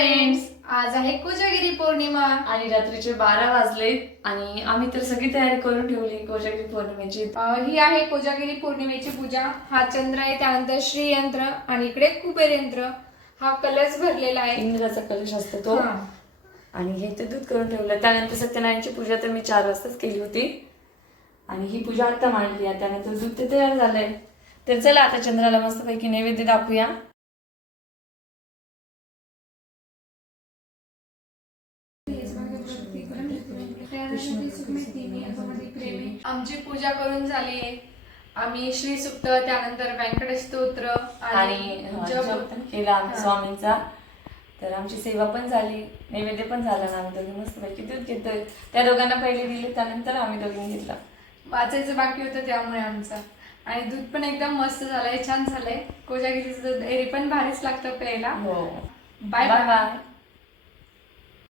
Friends, आज आहे कोजागिरी पौर्णिमा आणि रात्रीचे 12 वाजले आणि आम्ही तर सगळी तयारी करून ठेवली कोजागिरी पौर्णिमेची। ही आहे कोजागिरी पौर्णिमेची पूजा। हा चंद्र आहे, त्यानंतर श्रीयंत्र आणि इकडे कुबेर यंत्र, हा कलश भरलेला आहे, इंद्राचा कलश असतो तो। आणि हे ते दूध करून ठेवलं। त्यानंतर सत्यनारायणची पूजा तर मी 4 वाजताच केली होती आणि ही पूजा आता मांडली आहे। त्यानंतर दूध ते तयार झालंय। तर चला आता चंद्राला मस्तपैकी नैवेद्य दाखवूया। आमची पूजा करून झाली। आम्ही श्री सुक्त, त्यानंतर व्यंकटेश स्तोत्र आणि जप केला आम्ही स्वामींचा। तर आमची सेवा पण झाली, नैवेद्य पण झाला ना। आम्ही दोघी मस्तपैकी दूध घेतोय। त्या दोघांना पहिले दिले, त्यानंतर आम्ही दोघींनी घेतला। वाचायचं बाकी होतं त्यामुळे आमचा। आणि दूध पण एकदम मस्त झालंय, छान झालंय। कोजागिरीचं दूध एरी पण भारीच लागतं प्यायला। हो, बाय बाय।